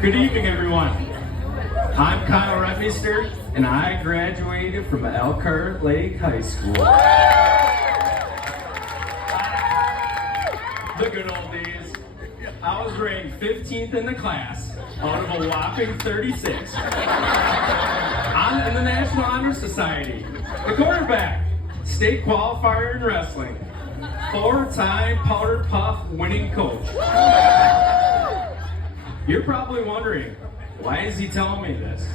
Good evening, everyone. I'm Kyle Remister, and I graduated from Elkhart Lake High School. The good old days. I was ranked 15th in the class out of a whopping 36. I'm in the National Honor Society. The quarterback, state qualifier in wrestling, 4-time powder puff winning coach. You're probably wondering, why is he telling me this?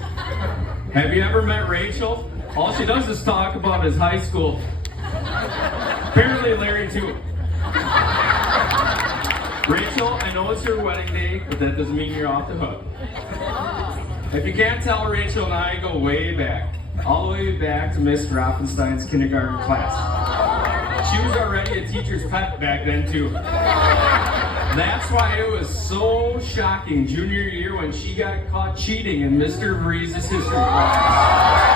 Have you ever met Rachel? All she does is talk about his high school. Apparently Larry too. Rachel, I know it's your wedding day, but that doesn't mean you're off the hook. If you can't tell, Rachel and I go way back. All the way back to Miss Rothenstein's kindergarten class. She was already a teacher's pet back then too. That's why it was so shocking junior year when she got caught cheating in Mr. Vreese's history class.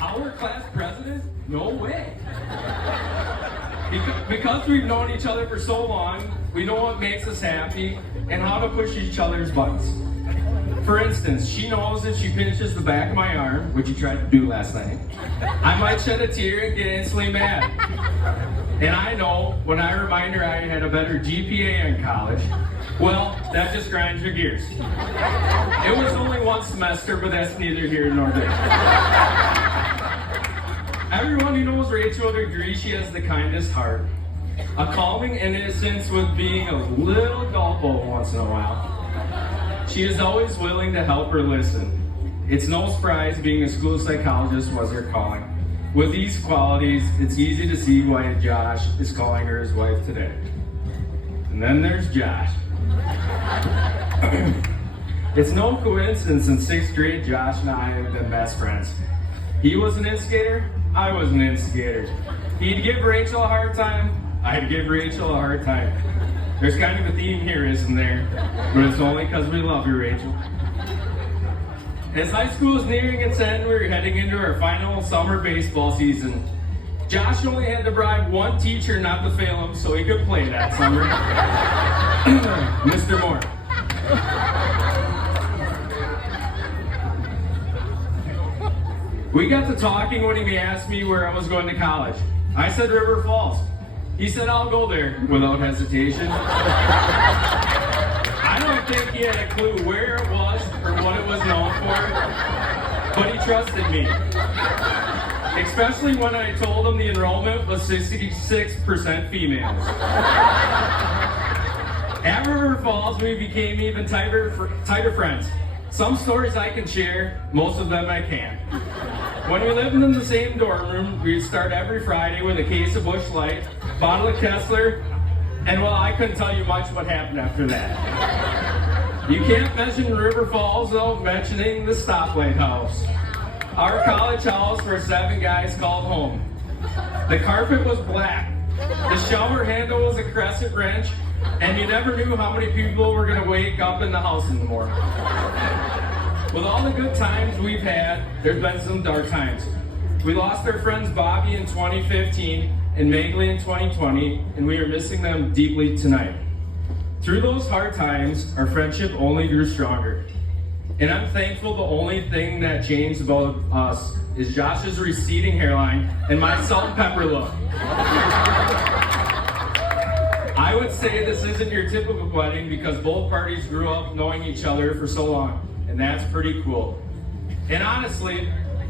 Our class president? No way. Because we've known each other for so long, we know what makes us happy and how to push each other's buttons. For instance, she knows if she pinches the back of my arm, which you tried to do last night, I might shed a tear and get instantly mad. And I know when I remind her I had a better GPA in college, well, that just grinds her gears. It was only one semester, but that's neither here nor there. Everyone who knows Rachel would agree she has the kindest heart, a calming innocence with being a little gullible once in a while. She is always willing to help or listen. It's no surprise being a school psychologist was her calling. With these qualities, it's easy to see why Josh is calling her his wife today. And then there's Josh. It's no coincidence in 6th grade, Josh and I have been best friends. He was an instigator, I was an instigator. He'd give Rachel a hard time, I'd give Rachel a hard time. There's kind of a theme here, isn't there? But it's only because we love you, Rachel. As high school is nearing its end, we're heading into our final summer baseball season. Josh only had to bribe one teacher not to fail him so he could play that summer. Mr. Moore. We got to talking when he asked me where I was going to college. I said River Falls. He said, I'll go there, without hesitation. I don't think he had a clue where it was or what it was known for, but he trusted me. Especially when I told him the enrollment was 66% females. At River Falls, we became even tighter friends. Some stories I can share, most of them I can't. When we lived in the same dorm room, we'd start every Friday with a case of Busch Light, bottle of Kessler, and well, I couldn't tell you much what happened after that. You can't mention River Falls without mentioning the stoplight house. Our college house where 7 guys called home. The carpet was black. The shower handle was a crescent wrench, and you never knew how many people were going to wake up in the house in the morning. With all the good times we've had, there's been some dark times. We lost our friends Bobby in 2015 and Megley in 2020, and we are missing them deeply tonight. Through those hard times, our friendship only grew stronger. And I'm thankful the only thing that changed about us is Josh's receding hairline and my salt and pepper look. I would say this isn't your typical wedding because both parties grew up knowing each other for so long, and that's pretty cool. And honestly,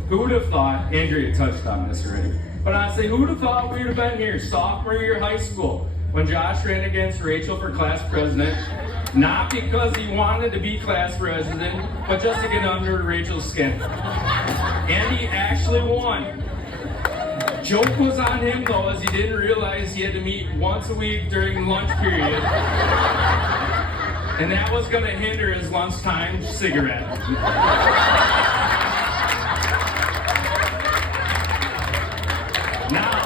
who would have thought, Andrea touched on this already, but honestly, who would have thought we would have been here sophomore year of high school when Josh ran against Rachel for class president, not because he wanted to be class president, but just to get under Rachel's skin. And he actually won. Joke was on him though, as he didn't realize he had to meet once a week during lunch period. And that was going to hinder his lunchtime cigarette. Now,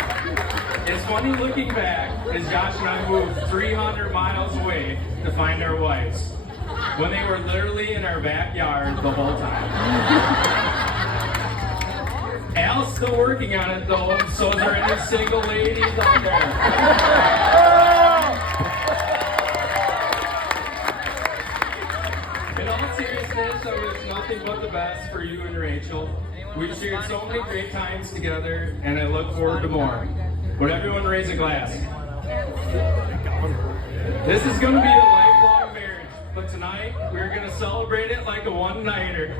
it's funny looking back as Josh and I moved 300 miles away to find our wives when they were literally in our backyard the whole time. Al's still working on it though, so is there any single ladies out there? In all seriousness, I wish nothing but the best for you and Rachel. We've shared so many great times together, and I look forward to more. Would everyone raise a glass? This is going to be a lifelong marriage, but tonight we're going to celebrate it like a one-nighter.